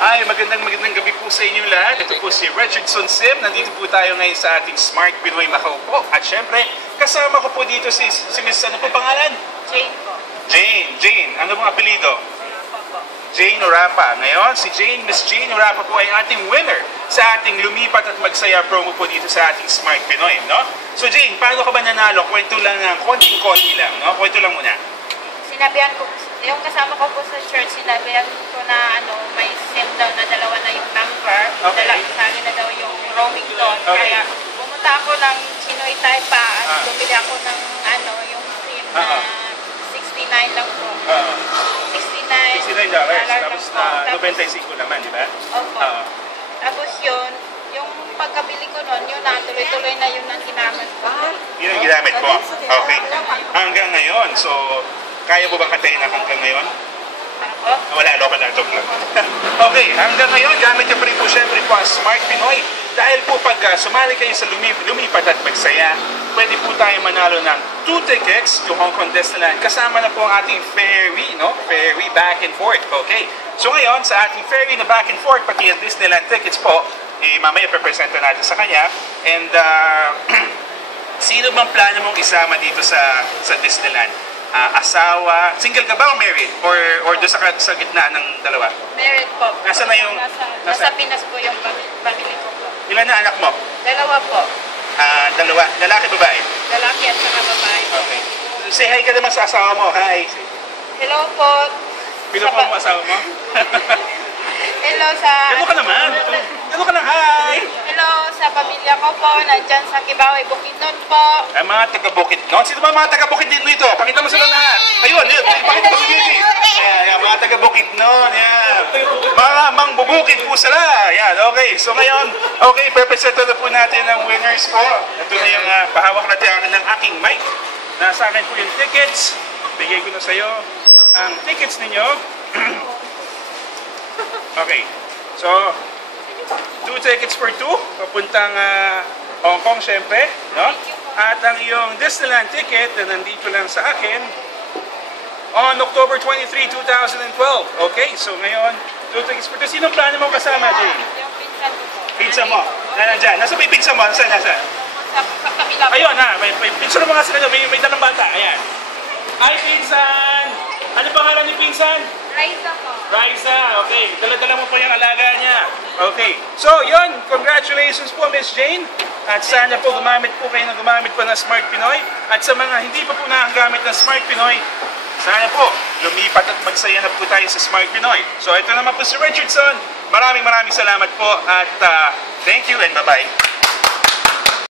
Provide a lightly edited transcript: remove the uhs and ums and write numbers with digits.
Ay, magandang gabi po sa inyo lahat. Ito po si Richardson Sim. Nandito po tayo ngayon sa ating Smart Pinoy Macau po. At syempre, kasama ko po dito si Miss, ano po pangalan? Jane po. Jane. Ano pong apelido? Jane Orapa. Ngayon, si Miss Jane Orapa po ay ating winner sa ating Lumipat at Magsaya promo po dito sa ating Smart Pinoy, no? So Jane, paano ka ba nanalo? Kwento lang ng konting-konti lang, no? Kwento lang muna. Sinabihan ko, yung kasama ko po sa church, sinabihan ko na may SIM daw na dalawa na yung number. Okay. Lagi na daw yung roaming doon. Okay. Kaya pumunta ako ng Chinoy Taipa at bumili ako ng yung SIM na 69 lang po. $69. Tapos na 95 naman, di ba? Opo. Tapos yung pagkabili ko noon, yun na, tuloy-tuloy na yun ang ginamit ko. Yun ang ginamit mo? Okay. Hanggang ngayon, so kaya mo ba katayin na hanggang ngayon? Ano po? Wala, joke lang. Okay, hanggang ngayon, gamit niyo pa rin po syempre po ang Smart Pinoy. Dahil po pag sumali kayo sa Lumipat at Magsaya, pwede po tayo manalo ng 2 tickets to Hong Kong Disneyland. Kasama na po ang ating ferry, no? Ferry back and forth, okay? So ngayon, sa ating ferry na back and forth, pati ang Disneyland tickets po, mamaya presenta natin sa kanya. And sino bang plano mong isama dito sa Disneyland? Asawa, single ka ba o married? Or doon sa gitna ng dalawa? Married po. Nasa na yung... Nasa Pinas po yung pamili ko po. Ilan na anak mo? Dalawa po. Dalawa. Lalaki, babae? Lalaki at saka babae. Okay. Say hi ka naman sa asawa mo. Hi. Hello po. Pino po mo asawa mo? Hello sa... Gano'n ka naman. Gano'n ka lang. Hi. Hello sa pamilya ko po. Nandyan sa Kibawe, Bukidnon po. Ay, mga taga-Bukidnon. Sino ba mga taga-Bukidnon ito? Pakita mo sila lahat. Ayun. Pakita mo si Gigi. Ayan, mga taga-Bukidnon. Yan. Mga mangbubukid po sila. Yan, okay. So ngayon, okay, presenta na po natin ang winners po. Ito na yung pahawak natin ng aking mic. Nasa akin po yung tickets. Bigay ko na sa'yo ang tickets ninyo. Okay. So, 2 tickets for 2. Papuntang Hong Kong, syempre. No? At ang iyong Disneyland ticket na nandito lang sa akin on October 23, 2012. Okay, so ngayon, 2 tickets for 2. Sinong plano mo kasama, Jane? Yung pinsan ko po. Pinsan mo. Nandiyan. Nasa may pinsan mo? Nasaan? Sa kabila po. Ayun ha, may pinsan mo nga sila. May dalang bata. Ayan. Ay, pinsan! Ano pangalan ni pinsan? Raisa po. Raisa, okay. Dala-dala mo pa yung alaga niya. Okay. So, yun. Congratulations po, Miss Jane. At sana po gumamit po kayo ng gumamit po ng Smart Pinoy. At sa mga hindi pa po nakagamit ng Smart Pinoy, sana po lumipat at magsaya na po tayo sa Smart Pinoy. So, ito naman po si Richardson. Maraming salamat po. At thank you and bye-bye.